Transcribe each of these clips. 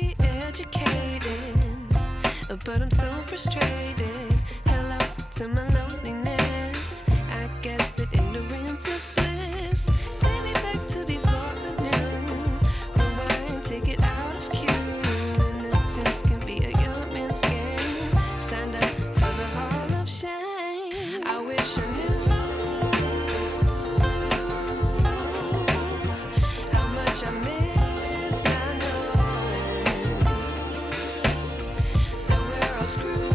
be educated, but I'm so frustrated. Hello to my loneliness. I guess that ignorance is bliss. Take me back to before I knew. Rewind, take it out of cue. Innocence can be a young man's game. Signed up for the hall of shame. I wish I knew how much I miss not knowing that we're all screwed.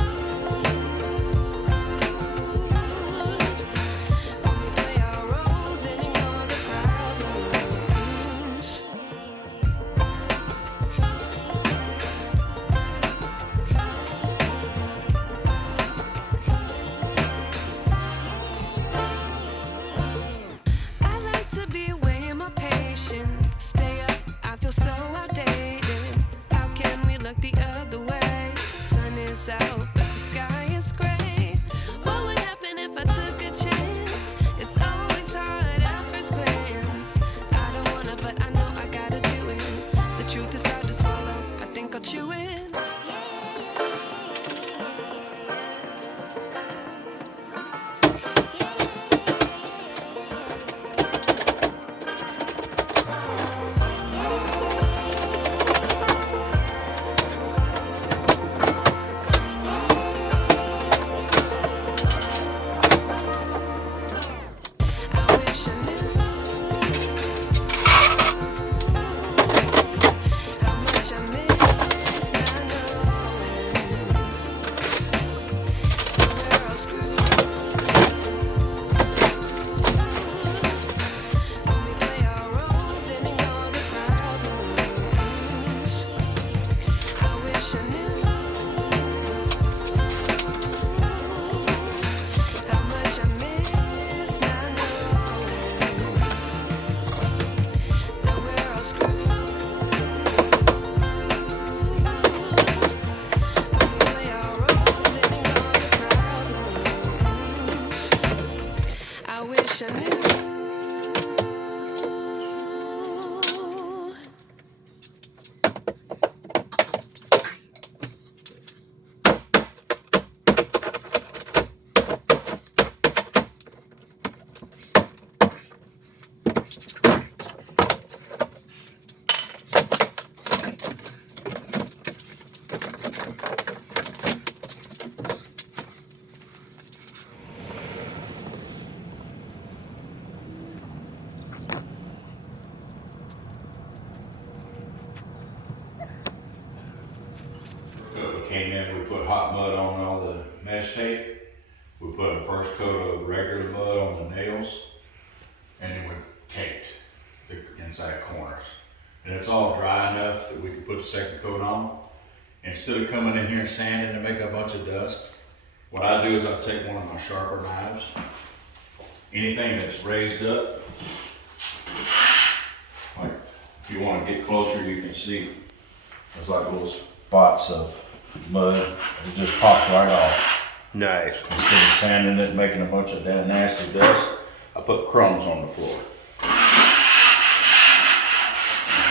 When we play our roles and ignore the problems. I like to be away in my patience. Stay up, I feel so outdated. How can we look the other way? Sun is out, but the sky is gray. What would happen if I took a chance? It's always hard at first glance. I don't wanna, but I know I gotta do it. The truth is hard to swallow. I think I'll chew it. I wish I knew how much I miss not knowing that we're all screwed. When we play our roles and ignore the problems. I wish I knew how much I miss not knowing that we're all screwed. When we play our roles and ignore the problems. I wish I knew. We came in, we put hot mud on all the mesh tape. We put a first coat of regular mud on the nails, and then we taped the inside corners. And it's all dry enough that we could put the second coat on. Instead of coming in here and sanding and make a bunch of dust, what I do is I take one of my sharper knives, anything that's raised up, like if you want to get closer, you can see there's like little spots of mud. It just pops right off. Nice. Instead of sanding it and making a bunch of that nasty dust, I put crumbs on the floor.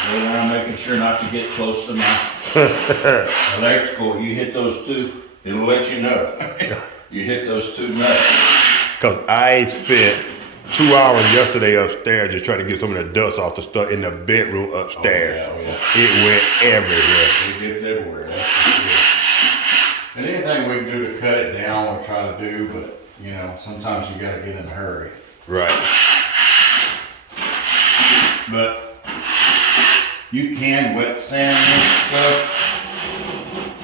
Go around making sure not to get close to my electrical. You hit those two, it'll let you know. You hit those two nuts. Cause I spent 2 hours yesterday upstairs just trying to get some of the dust off the stuff in the bedroom upstairs. Oh, yeah. It went everywhere. It gets everywhere, that's for sure. And anything we can do to cut it down, we try to do, but you know, sometimes you gotta get in a hurry. Right. But you can wet sand this stuff,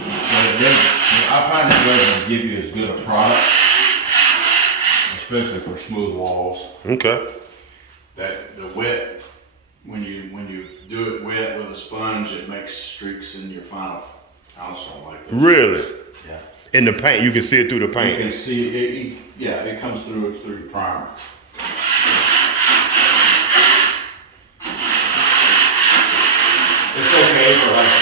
but it doesn't, I find it doesn't give you as good a product, especially for smooth walls. Okay. That the wet, when you do it wet with a sponge, it makes streaks in your final house. I like that. Really? Yeah. In the paint, you can see it through the You paint. can see it. Yeah, it comes through your primer. It's okay for like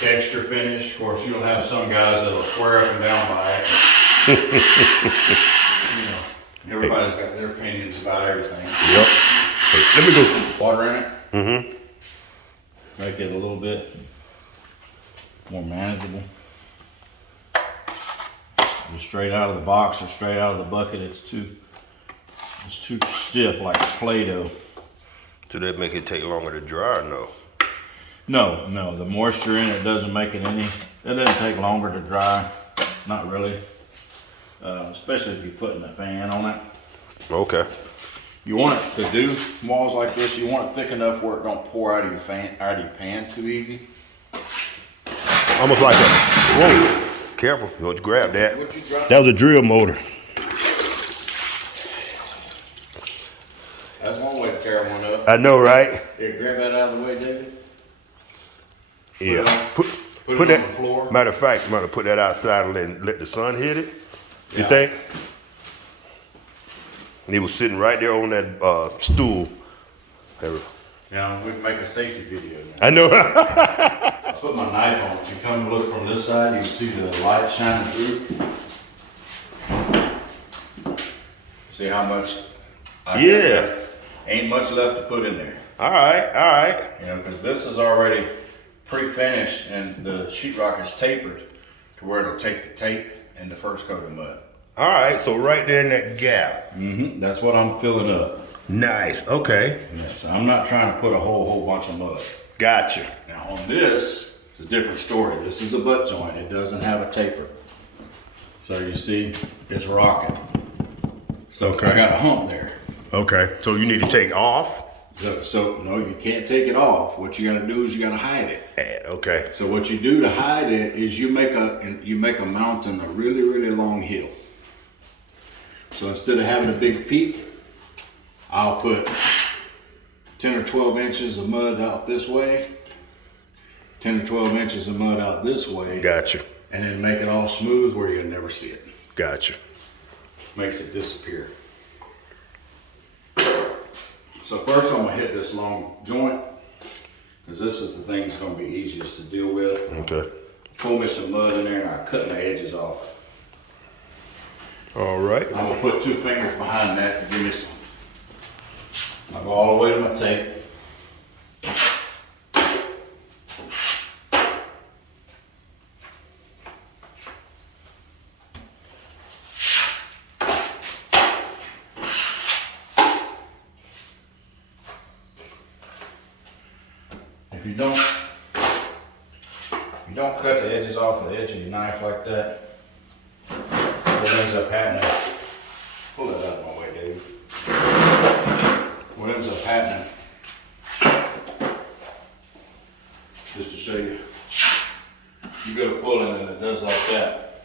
texture finish. Of course, you'll have some guys that'll swear up and down by it. You know, everybody's got their opinions about everything. Yep. Hey, let me go. Water in it. Mm-hmm. Make it a little bit more manageable. Just straight out of the box or straight out of the bucket, it's too stiff like Play-Doh. So that make it take longer to dry or no? No, the moisture in it doesn't make it any, it doesn't take longer to dry, not really. Especially if you're putting a fan on it. Okay. You want it to do walls like this, you want it thick enough where it don't pour out of your pan too easy. Almost like a, whoa, careful, don't you grab that. What you drop? That was a drill motor. That's one way to tear one up. I know, right? Here, grab that out of the way, David. Yeah. Put it that on the floor. Matter of fact, you might have put that outside and let the sun hit it. You Yeah. think? And he was sitting right there on that stool. Yeah, we can make a safety video now. I know. I put my knife on. If you come and look from this side, you can see the light shining through. See how much? Yeah. Ain't much left to put in there. All right. You know, because this is already pre-finished and the sheetrock is tapered to where it'll take the tape and the first coat of mud. All right, so right there in that gap. That's what I'm filling up. Nice, okay. Yeah, so I'm not trying to put a whole bunch of mud. Gotcha. Now on this, it's a different story. This is a butt joint. It doesn't have a taper. So you see, it's rocking. So Okay. I got a hump there. Okay, so you need to take off? So no, you can't take it off. What you got to do is you got to hide it. Okay. So what you do to hide it is you make a mountain a really long hill. So instead of having a big peak, I'll put 10 or 12 inches of mud out this way, 10 or 12 inches of mud out this way. Gotcha. And then make it all smooth where you'll never see it. Gotcha. Makes it disappear. So first I'm gonna hit this long joint, because this is the thing that's gonna be easiest to deal with. Okay. Pull me some mud in there and I cut my edges off. All right. I'm gonna put 2 fingers behind that to give me some. I'll go all the way to my tape. If you don't cut the edges off the edge of your knife like that, what ends up happening, pull that out of my way, Dave. What ends up happening, just to show you, you go to pulling and it does like that,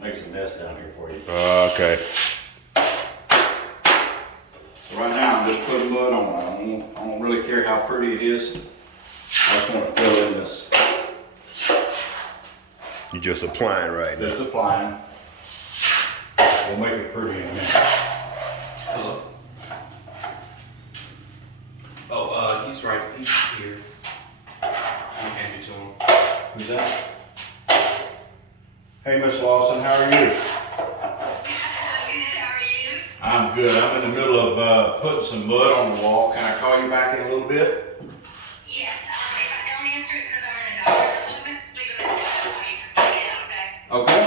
makes a mess down here for you. Okay. So right now I'm just putting mud on. I don't really care how pretty it is. I just want to fill in this. You're just applying right now. Just applying. We'll make it pretty in a minute. Hello. Oh, he's right. He's here. You hand it to him. Who's that? Hey, Miss Lawson, how are you? Good, how are you? I'm good. I'm in the middle of putting some mud on the wall. Can I call you back in a little bit? Yes, if I don't answer, it's because I'm in a doctor's appointment. Leave a message for you. Yeah, okay. Okay.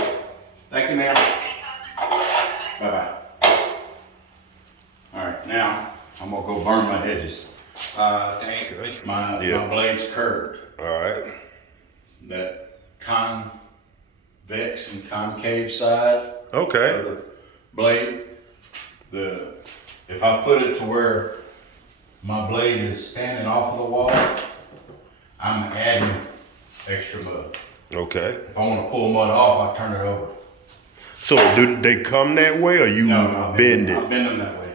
Thank you, ma'am. Thanks, Austin. Bye-bye. Bye-bye. All right, now I'm gonna go burn my edges. Thank you. My Yeah. blade's curved. All right. That convex and concave side Okay. of the blade, if I put it to where my blade is standing off of the wall, I'm adding extra mud. Okay. If I want to pull mud off, I turn it over. So do they come that way or you No, bend I'll it? bend them that way.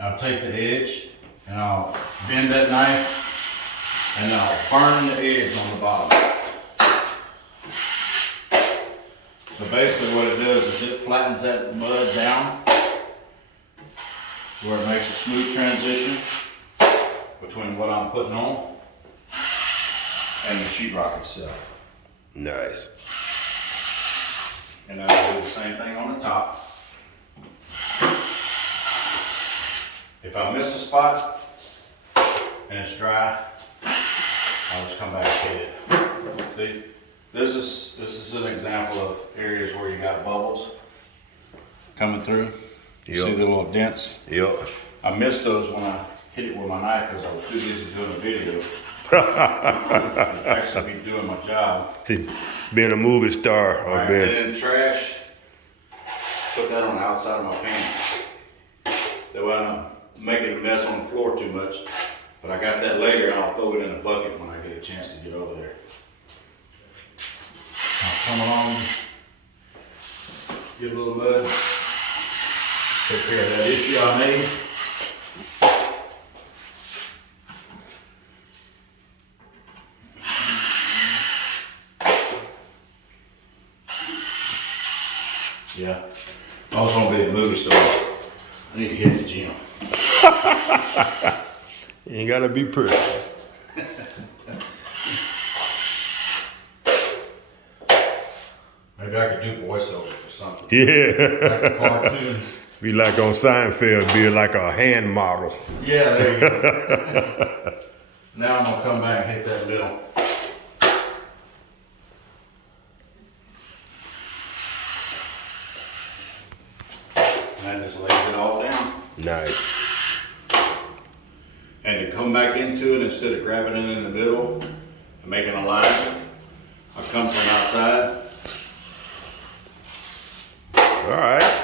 I'll take the edge and I'll bend that knife and then I'll burn the edge on the bottom. So basically what it does is it flattens that mud down where it makes a smooth transition between what I'm putting on and the sheetrock itself. Nice. And I'll do the same thing on the top. If I miss a spot and it's dry, I'll just come back and hit it. See, this is an example of areas where you got bubbles coming through. You see Yep. the little dents? Yep. I missed those when I hit it with my knife because I was too busy doing a video. Actually be doing my job. See, being a movie star or Alright, being and then trash, put that on the outside of my pants. That way I'm not making a mess on the floor too much. But I got that later and I'll throw it in a bucket when I get a chance to get over there. I'll come along, get a little mud, take care of that issue I made. Yeah, I was gonna be at the movie store. I need to hit the gym. you ain't gotta be pretty. Maybe I could do voiceovers or something. Yeah. Like the cartoons. Be like on Seinfeld, be like a hand model. Yeah, there you go. Now I'm gonna come back and hit that middle. And that just lays it all down. Nice. And to come back into it, instead of grabbing it in the middle and making a line, I come from outside. All right.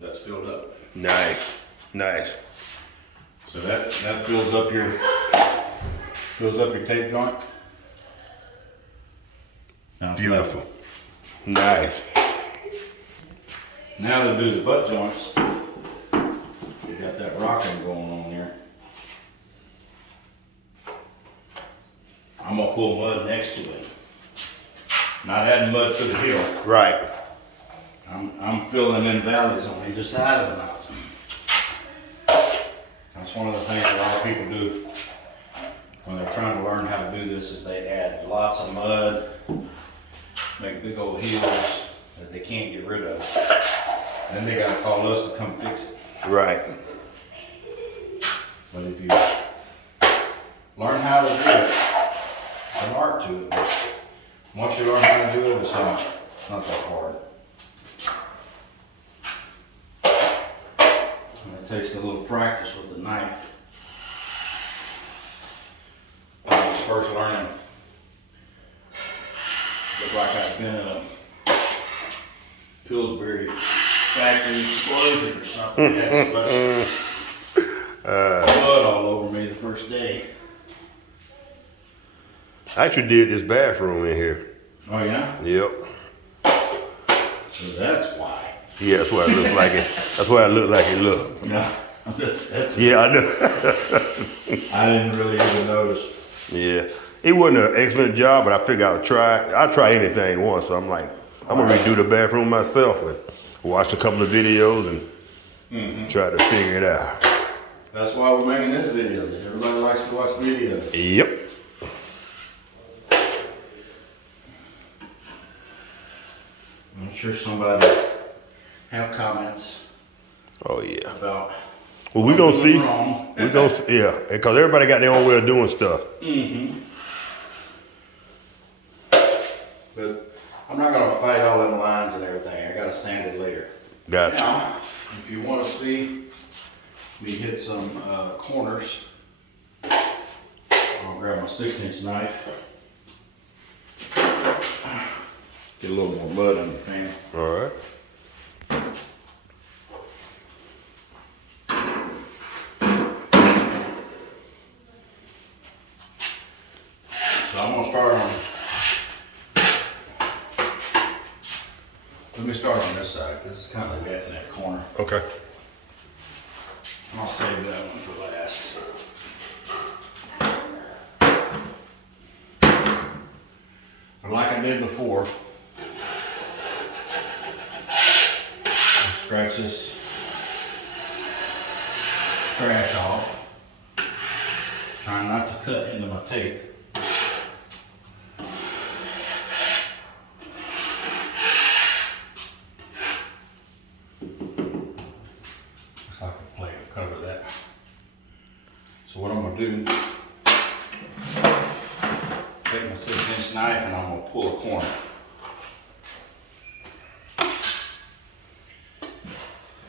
That's filled up. Nice. Nice. So that fills up your tape joint. Now it's Beautiful. level. Nice. Now to do the butt joints, you got that rocking going on there. I'm gonna pull mud next to it. Not adding mud to the hill. Right. I'm filling in valleys on either side of the mountain. That's one of the things a lot of people do when they're trying to learn how to do this is they add lots of mud, make big old hills that they can't get rid of. Then they gotta call us to come fix it. Right. But if you learn how to do it, it's an art to it. But once you learn how to do it, it's not that hard. It takes a little practice with the knife. When I was first learning, looked like I'd been in a Pillsbury factory explosion or something. Had so much blood all over me the first day. I actually did this bathroom in here. Oh yeah? Yep. So that's why. Yeah, that's what it looked like it. That's why it looked like it looked. Yeah. Yeah, I know. I didn't really even notice. Yeah. It wasn't an excellent job, but I figured I'll try anything once. So I'm like, I'm gonna redo the bathroom myself and watch a couple of videos and try to figure it out. That's why we're making this video, because everybody likes to watch videos. Yep. I'm sure somebody have comments Oh yeah. about Well, we gonna see. wrong. We gonna yeah, because everybody got their own way of doing stuff. But I'm not gonna fight all them lines and everything. I gotta sand it later. Gotcha. Now, if you want to see me hit some corners, I'll grab my 6-inch knife. Get a little more mud on the pan. All right. So I'm gonna start on. Let me start on this side because it's kind of wet in that corner. Okay. I'll save that one for last. But like I did before, scratch this trash off. Trying not to cut into my tape. Looks like the plate will cover that. So what I'm gonna do, take my 6-inch knife and I'm gonna pull a corner.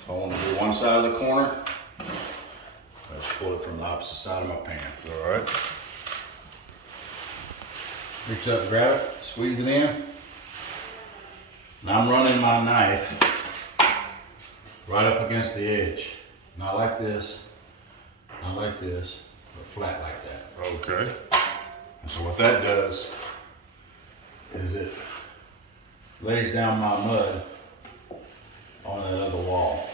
So I want to do one side of the corner. Let's pull it from the opposite side of my pan. All right. Reach up, grab it, squeeze it in. Now I'm running my knife right up against the edge. Not like this, not like this, but flat like that. Okay. And so what that does is it lays down my mud on that other wall.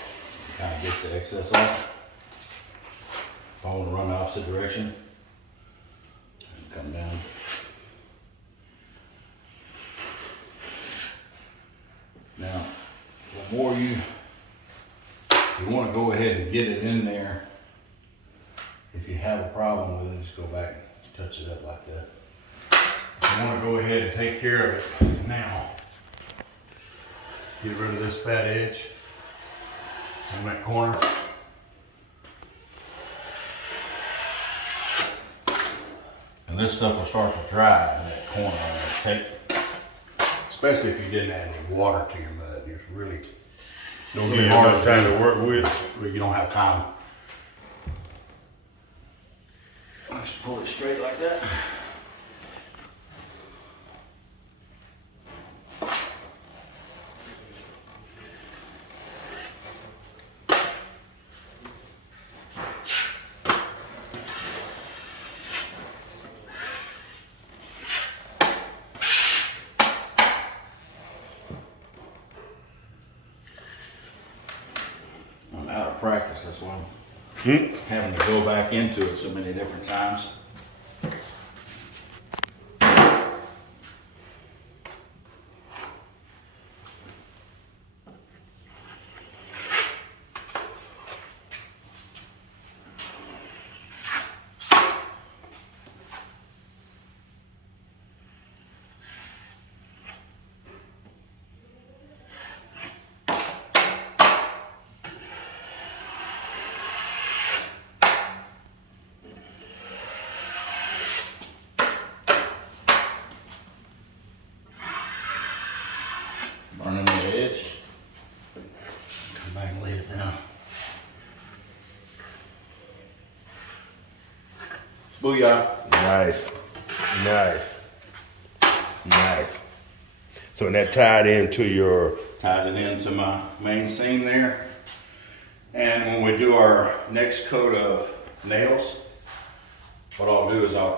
Kind of gets the excess off. If I want to run the opposite direction, and come down. Now, the more you want to go ahead and get it in there. If you have a problem with it, just go back and touch it up like that. If you want to go ahead and take care of it now, get rid of this fat edge on that corner. And this stuff will start to dry in that corner on that tape. Especially if you didn't add any water to your mud. It's really Don't give you enough time to work with. you don't have time. Just pull it straight like that. I'm out of practice, that's why I'm having to go back into it so many different times. Burning the edge. Come back and lay it down. Booyah. Nice. Nice. Nice. So and that tied into your Tied it into my main seam there. And when we do our next coat of nails, what I'll do is I'll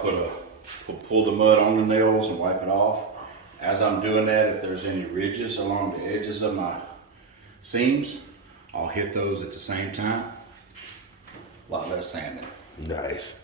pull the mud on the nails and wipe it off. As I'm doing that, if there's any ridges along the edges of my seams, I'll hit those at the same time. A lot less sanding. nice.